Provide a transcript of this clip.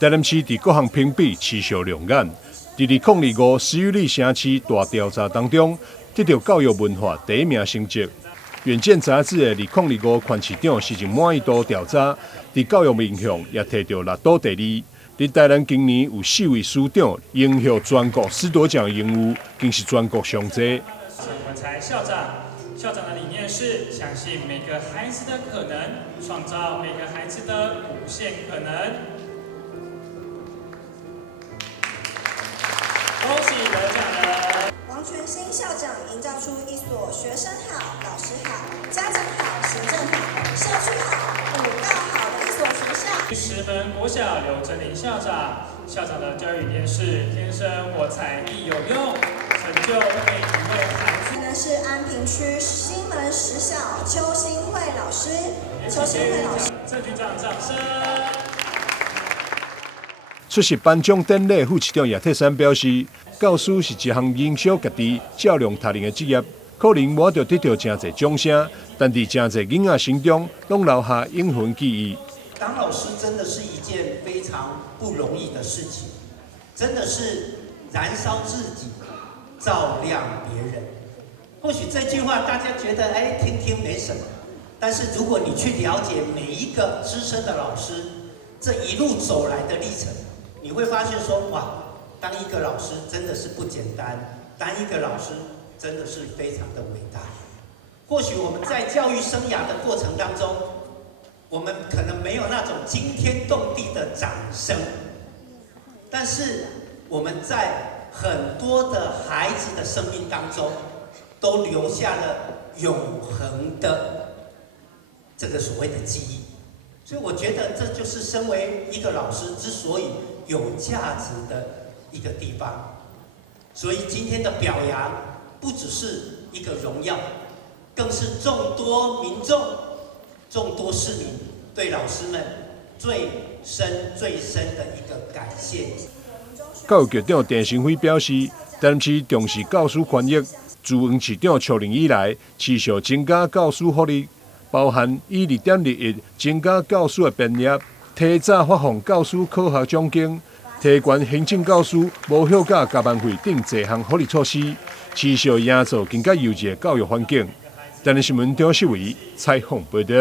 台南市伫各项评比持续亮眼。伫2025私有里城市大调查当中，得到教育文化第1名成绩。远见杂志的2025县市长市情满意度调查，伫教育面向也摕到6度第2。伫台南今年有4位师长荣获全国师铎奖荣誉，更是全国上济。陈文才校长的理念是相信每个孩子的可能，创造每个孩子的无限可能。恭喜得奖人！王全兴校长营造出一所学生好、老师好、家长好、行政好、社区好、五告好的一所学校。10分国小刘真林校长的教育理念是天生我材必有用，成就每一位孩子。是安平区西门实小邱新慧老师，郑局长掌声。出席颁奖典礼，副市长叶泰山表示，教师是一项影响家己、照亮他人的职业，可能无得到真侪掌声，但伫真侪囡仔心中，拢留下永恒记忆。当老师真的是一件非常不容易的事情，真的是燃烧自己，照亮别人。或许这句话大家觉得听听没什么，但是如果你去了解每一个资深的老师这一路走来的历程，你会发现说，哇，当一个老师真的是不简单，当一个老师真的是非常的伟大。或许我们在教育生涯的过程当中，我们可能没有那种惊天动地的掌声，但是我们在很多的孩子的生命当中都留下了永恒的这个所谓的记忆。所以我觉得这就是身为一个老师之所以有价值的一个地方。所以今天的表扬不只是一个荣耀，更是众多民众、众多市民对老师们最深的一个感谢。教育局长陈成辉表示，台南市重视教师权益。自王市长出任以来，持续增加教师福利，包含以2.2亿增加教师的编业，提早发放教师考学奖金，提悬行政教师无休假加班费等多项福利措施，持续营造更加优质的教育环境。台南新闻张世伟采访报道。